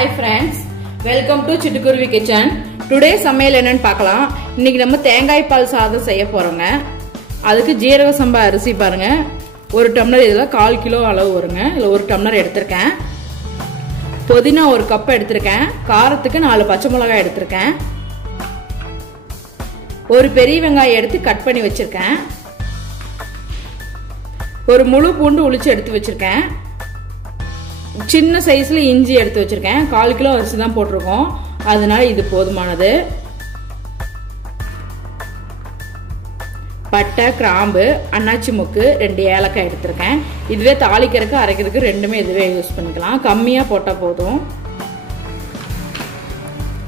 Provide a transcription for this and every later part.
Hi friends, welcome to Chittukuruvi Kitchen. Today சமையல் என்னன்னு பார்க்கலாம். இன்னைக்கு நம்ம தேங்காய் பால் சாதம் செய்ய போறோங்க. அதுக்கு ஜீரக சம்பா அரிசி பாருங்க. 1 டம்ளர் இதுல 1/4 கிலோ அளவு வருங்க. இல்ல 1 டம்ளர் எடுத்துர்க்கேன். புதினா 1 கப் எடுத்துர்க்கேன். காரத்துக்கு 4 பச்சை மிளகாய் எடுத்துர்க்கேன். ஒரு பெரிய வெங்காயம் எடுத்து கட் பண்ணி வச்சிருக்கேன். ஒரு முழு பூண்டு உளிச்சு எடுத்து வச்சிருக்கேன். சின்ன சைஸ்ல இஞ்சி எடுத்து வச்சிருக்கேன். 1/4 கிலோ அரிசி தான் போட்டுருக்கோம். அதனால இது போதுமானது. பட்டை, கிராம்பு, அன்னாச்சி முக்கு, 2 ஏலக்காய் எடுத்திருக்கேன். இதுவே தாளிக்கிறதுக்கு அரைக்கிறதுக்கு ரெண்டுமே இதுவே யூஸ் பண்ணிக்கலாம். கம்மியா போட்டா போதும்.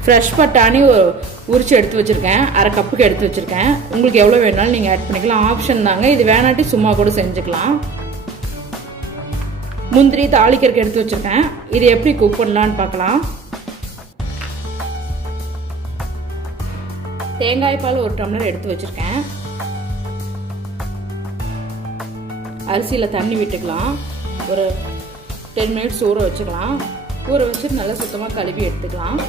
ஃப்ரெஷ் பட்டாணி உரிச்சு எடுத்து வச்சிருக்கேன். 1/2 கப்புக்கு எடுத்து வச்சிருக்கேன். உங்களுக்கு எவ்வளவு வேணாலும் நீங்க ஆட் பண்ணிக்கலாம். ஆப்ஷன் தாங்க. இது வேணாட்டி சும்மா கூட செஞ்சுக்கலாம். முந்திரி தாளிக்கிறதுக்கு எடுத்து வச்சிருக்கேன். இது எப்படி குக் பண்ணலாம்னு பார்க்கலாம். தேங்காய் பால் 1 டம்ளர் எடுத்து வச்சிருக்கேன். அரிசியில தண்ணி விட்டுக்கலாம். ஒரு 10 மினிட்ஸ் ஊற வச்சுக்கலாம். ஊற வச்சுட்டு நல்லா சுத்தமா கழுவி எடுத்துக்கலாம்.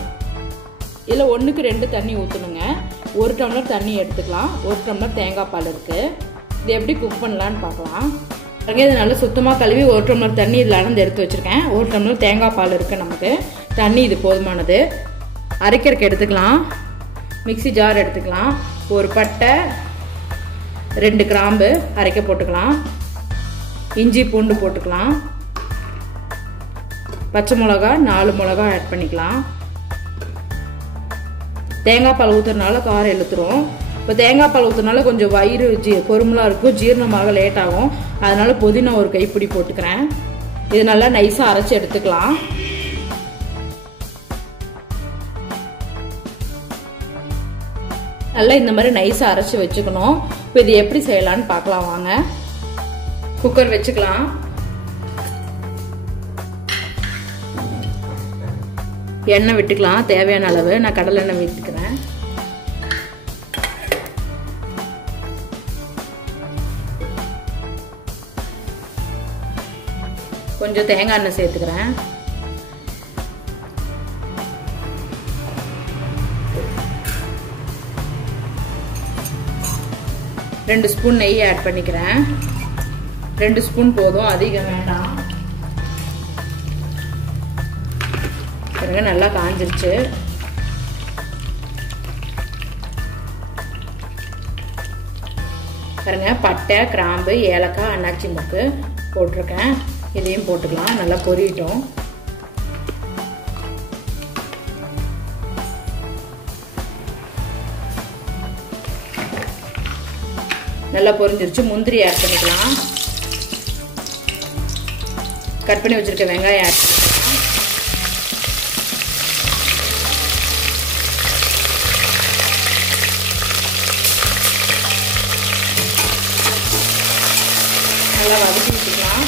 இதுல 1க்கு 2 தண்ணி ஊற்றணுங்க. 1 டம்ளர் தண்ணி எடுத்துக்கலாம். 1 டம்ளர் தேங்காய் பால் இருக்கு. இது எப்படி குக் பண்ணலான்னு பார்க்கலாம். இது நல்லா சுத்தமா கழுவி 1 டம்ளர் தண்ணி இதில் அளந்து எடுத்து வச்சிருக்கேன். 1 டம்ளர் தேங்காய் பால் இருக்கு நமக்கு. தண்ணி இது போதுமானது. அரைக்கிறதுக்கு எடுத்துக்கலாம். மிக்ஸி ஜார் எடுத்துக்கலாம். ஒரு பட்டை, 2 கிராம்பு அரைக்க போட்டுக்கலாம். இஞ்சி பூண்டு போட்டுக்கலாம். பச்சை மிளகா 4 மிளகா ஆட் பண்ணிக்கலாம். தேங்காய் பால் ஊற்றுறதுனால காரம் இழுத்துரும். இப்போ தேங்காய் பால் ஊற்றுனால கொஞ்சம் வயிறு பொறுமலாக இருக்கும். ஜீரணமாக லேட் ஆகும். அதனால புதினா 1 கைப்பிடி போட்டுக்கிறேன். இது நல்லா நைஸாக அரைச்சி எடுத்துக்கலாம். நல்லா இந்த மாதிரி நைஸாக அரைச்சி வச்சுக்கணும். இப்போ இது எப்படி செய்யலான்னு பார்க்கலாம் வாங்க. குக்கர் வச்சுக்கலாம். எண்ணெய் விட்டுக்கலாம். தேவையான அளவு நான் கடலை எண்ணெய் விட்டுக்கிறேன். கொஞ்சம் தேங்காய் எண்ணெய் சேர்த்துக்கிறேன். ரெண்டு ஸ்பூன் நெய் ஆட் பண்ணிக்கிறேன். 2 ஸ்பூன் போதும், அதிகம் வேண்டாம். நல்லா காஞ்சிருச்சு. பாருங்க, பட்டை, கிராம்பு, ஏலக்காய், அன்னாச்சி முக்கு போட்டிருக்கேன். இதையும் போட்டுக்கலாம். நல்லா பொரியட்டும். நல்லா பொரிஞ்சிருச்சு. முந்திரி ஆட் பண்ணிக்கலாம். கட் பண்ணி வச்சிருக்க வெங்காயம் ஆட் பண்ணிக்கலாம். நல்லா வதக்கி வச்சுக்கலாம்.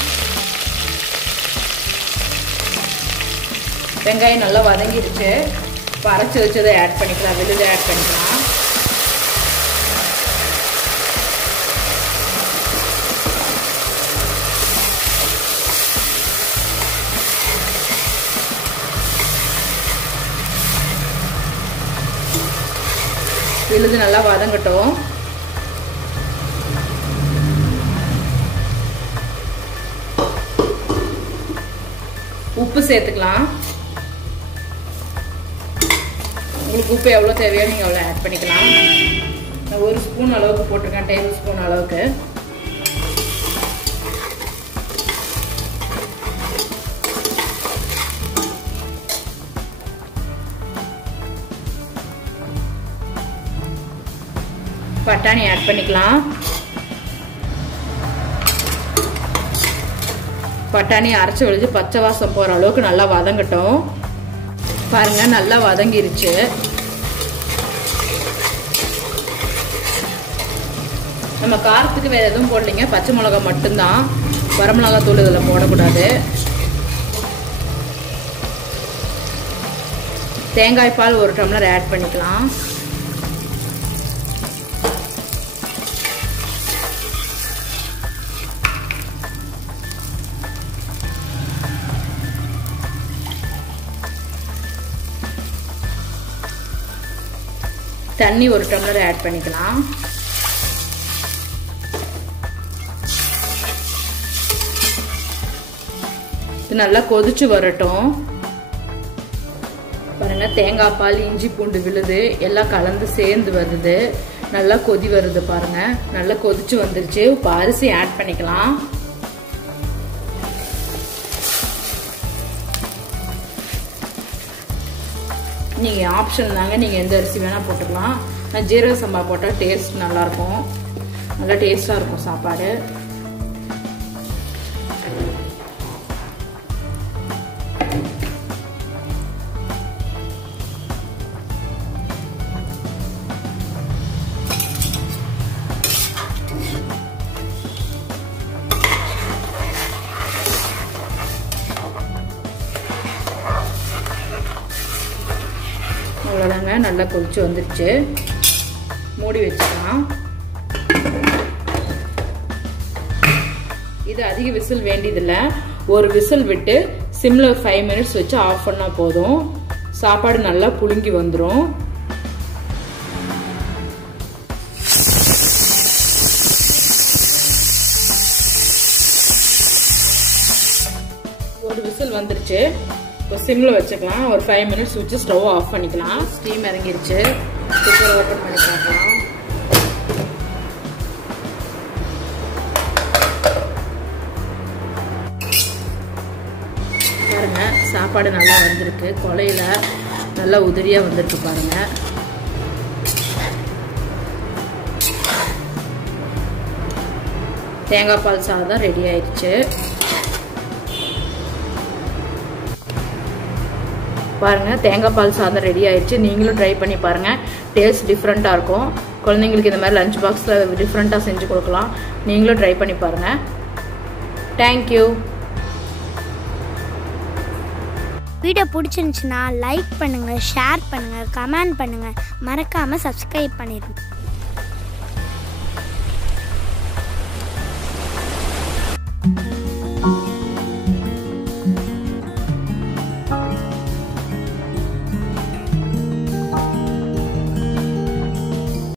வெங்காயம் நல்லா வதங்கிடுச்சு. இப்போ அரைச்சி வச்சதை ஆட் பண்ணிக்கலாம். விழுதை ஆட் பண்ணிக்கலாம். விழுது நல்லா வதங்கட்டும். உப்பு சேர்த்துக்கலாம். உங்களுக்கு உப்பு எவ்வளோ தேவையோ நீங்கள் அவ்வளோ ஆட் பண்ணிக்கலாம். நான் 1 ஸ்பூன் அளவுக்கு போட்டிருக்கேன். டேபிள் ஸ்பூன் அளவுக்கு. பட்டாணி ஆட் பண்ணிக்கலாம். பட்டாணி அரைச்சி வச்சு பச்சை வாசம் போற அளவுக்கு நல்லா வதங்கட்டும். பாருங்க, நல்லா வதங்கிருச்சு. நம்ம காரத்துக்கு வேற எதுவும் போடலைங்க. பச்சை மிளகா மட்டும்தான். வரமிளகா தூள் இதில் போடக்கூடாது. தேங்காய் பால் 1 டம்ளர் ஆட் பண்ணிக்கலாம். தண்ணி 1 டம்ளர் ஆட் பண்ணிக்கலாம். இது நல்லா கொதிச்சு வரட்டும். பாருங்க, தேங்காய் பால், இஞ்சி பூண்டு விழுது எல்லாம் கலந்து சேர்ந்து வருது. நல்லா கொதி வருது பாருங்க. நல்லா கொதிச்சு வந்துருச்சு. இப்போ அரிசி ஆட் பண்ணிக்கலாம். நீங்க ஆப்ஷன் தாங்க, நீங்க எந்த அரிசி வேணா போட்டுக்கலாம். நான் ஜீரக சம்பா போட்டா டேஸ்ட் நல்லா இருக்கும். நல்லா டேஸ்டா இருக்கும் சாப்பாடு. அவ்வளோதாங்க, நல்லா கொதிச்சு வந்துருச்சு. மூடி வச்சுக்கலாம். இது அதிக விசில் வேண்டியதில்லை. ஒரு விசில் விட்டு சிம்ல 5 மினிட்ஸ் வச்சு ஆஃப் பண்ணா போதும். சாப்பாடு நல்லா புழுங்கி வந்துடும். ஒரு விசில் வந்துருச்சு. இப்போ சிம்ல வச்சுக்கலாம். ஒரு 5 மினிட்ஸ் வச்சு ஸ்டவ் ஆஃப் பண்ணிக்கலாம். ஸ்டீம் இறங்கிருச்சு. குக்கர் ஓப்பன் பண்ணி பார்க்கலாம். பாருங்க, சாப்பாடு நல்லா வந்திருக்கு. கொலையில நல்லா உதிரியா வந்திருக்கு பாருங்க. தேங்காய் பால் சாதம் ரெடி ஆயிடுச்சு. பாருங்க, தேங்காய் பால் சாதம் ரெடி ஆயிடுச்சு. நீங்களும் ட்ரை பண்ணி பாருங்க. டேஸ்ட் டிஃப்ரெண்டா இருக்கும். குழந்தைங்களுக்கு இந்த மாதிரி லஞ்ச் பாக்ஸ்ல டிஃப்ரெண்டா செஞ்சு கொடுக்கலாம். நீங்களும் ட்ரை பண்ணி பாருங்க. தேங்க்யூ. வீடியோ பிடிச்சிருந்துச்சுன்னா லைக் பண்ணுங்க, ஷேர் பண்ணுங்க, கமெண்ட் பண்ணுங்க, மறக்காம சப்ஸ்கிரைப் பண்ணிடுங்க.